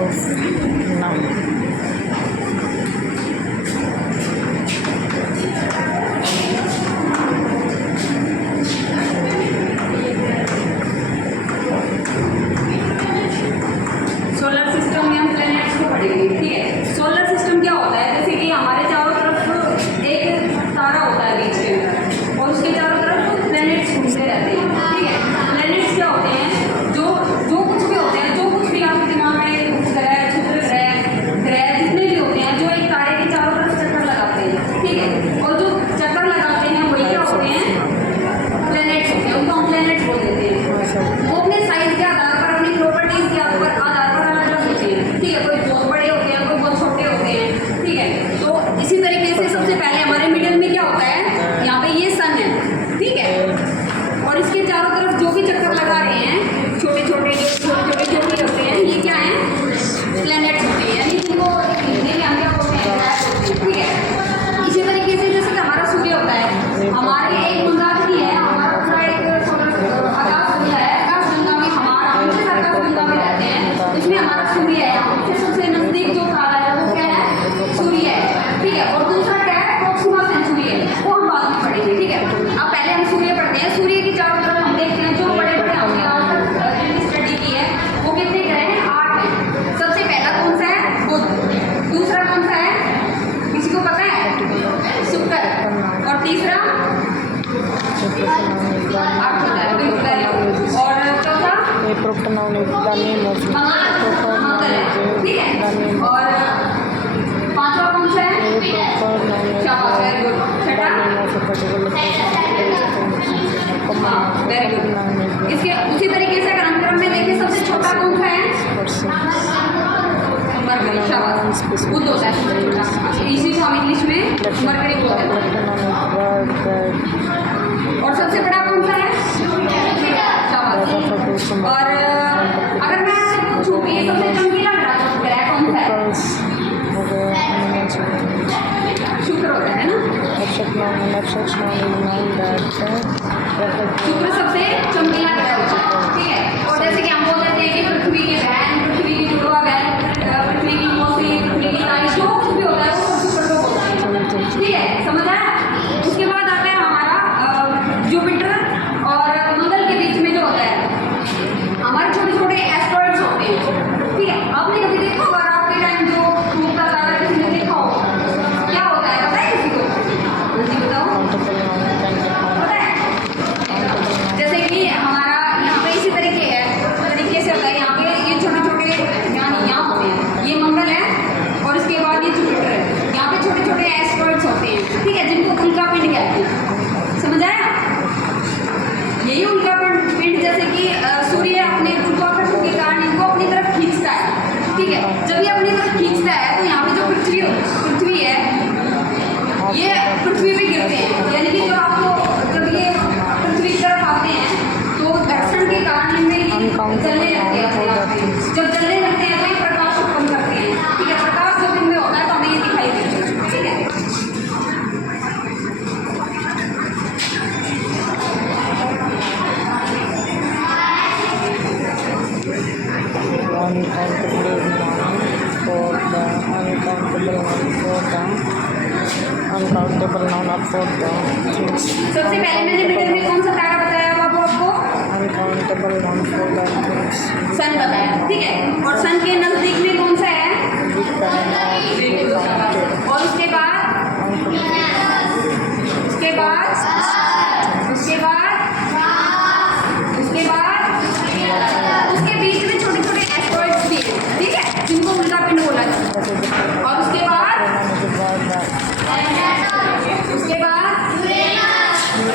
of now. Solar system में हम planets को पढ़ेंगे, ठीक है। सोलर सिस्टम क्या होता है, जैसे कि हमारे चारों तरफ एक तारा होता है बीच के अंदर, और उसके चारों तरफ प्लैनेट्स घूमते रहते हैं, ठीक है। प्लैनेट्स क्या होते हैं, जो जो कुछ भी होते हैं, जो कुछ भी आपके दिमाग में ग्रह, क्षुद्र ग्रह, ग्रह जितने भी होते हैं, जो एक तारे के चारों तरफ चक्कर लगाते हैं, ठीक है। और जो चक्कर लगाते हैं वही क्या होते हैं, प्लैनेट्स होते हैं, उनको हम प्लैनेट्स बोल देते हैं। वो अपने साइज के आधार पर, अपनी प्रॉपर्टीज के आधार पर अलग अलग होते हैं, ठीक है। कोई बहुत बड़े होते हैं, कोई बहुत छोटे होते हैं, ठीक है। तो इसी तरीके से सबसे पहले हमारे मिडिल में क्या होता है, यहाँ पे ये सन है, ठीक है। और इसके चारों तरफ जो भी चक्कर लगा रहे हैं, छोटे छोटे जो भी होते हैं, ये क्या है, प्लैनेट्स होते हैं, यानी जिनको हिंदी में हम क्या बोलते हैं, ग्रह होते हैं, ठीक है। इसी तरीके से जैसे कि हमारा सूर्य होता है, हमारे एक मंदार भी है, हमारा पूरा एक आकाश गंगा है, आकाश गंगा में हमारा, हम जिस आकाश गंगा में रहते हैं इसमें हमारा सूर्य है, हमसे सबसे नजदीक जो तारा है वो क्या है, सूर्य है, ठीक है। और दूसरा क्या है, प्रोक्सिमा सेंचुरी है, वो हम बाद में पढ़ेंगे, ठीक है। अब पहले हम सूर्य पढ़ते हैं। सूर्य के चारों तरफ हम देखते हैं, जो बड़े बड़े हमने आज तक स्टडी की है, वो कितने ग्रह हैं, 8 हैं। सबसे पहला कौन सा है, बुध। दूसरा कौन सा है, किसी को पता है, शुक्र। और तीसरा और चौथा मंगल है, ठीक है। और पांचवा कौन सा है, शाबाश, वेरी गुड। छठा, हाँ, वेरी गुड। इसके उसी तरीके से अगर हम क्रम में देखें, सबसे छोटा कौन सा है, मरकरी, शाबाश, बुध होता है सबसे छोटा, इसी को हम इंग्लिश में मरकरी बोलते हैं। और सबसे बड़ा कौन सा है, शाबाश। और अगर मैं आपसे पूछूं कि सबसे चमकीला ग्रह कौन सा है, शुक्र होता है ना, शुक्र सबसे चमकीला ग्रह होता है, ठीक है। और जैसे कि हम बोल देते हैं कि पृथ्वी की बहन, पृथ्वी की जुड़वा बहन, पृथ्वी की मौसी, पृथ्वी की ताई, जो कुछ भी होता है वो सब शुक्र को बोलते हैं, ठीक है, समझ आया। उसके बाद आता है हमारा जुपिटर और मंगल के बीच में जो होता है हमारे छोटे छोटे एस्ट्रॉइड्स होते हैं, ठीक है। आपने कभी देखा होगा रात के टाइम जो घूमता तारा, किसी ने देखा होगा, क्या होता है, पता है किसी को, जी बताओ, पता है। जैसे कि हमारा यहाँ पे इसी तरीके से होता है, यहाँ पे ये छोटे छोटे यहाँ होते हैं, ये मंगल है और इसके बाद ये जुपिटर है, यहाँ पे छोटे छोटे एस्ट्रॉइड्स होते हैं, ठीक है, जिनको उल्का पिंड कहते हैं, समझ आया। यही उल्का पिंड जैसे कि सूर्य अपने गुरुत्वाकर्षण के कारण इनको अपनी तरफ खींचता है, ठीक है। जब ये अपनी तरफ खींचता है तो यहाँ पे जो पृथ्वी है, ये पृथ्वी पे गिरते हैं, यानी कि जो आपको जब ये पृथ्वी की तरफ आते हैं तो घर्षण के कारण इनमें जलने लगते हैं, जब जलने लगते हैं तो ये प्रकाश उत्पन्न करते हैं, ठीक है। प्रकाश जब इनमें होता है तो हमें ये दिखाई देता है, ठीक है। uncountable noun of for the things. सबसे पहले मैंने मिडिल में कौन सा तारा बताया बाबू आपको, uncountable noun for the things. सन बताया, ठीक है। और सन के नजदीक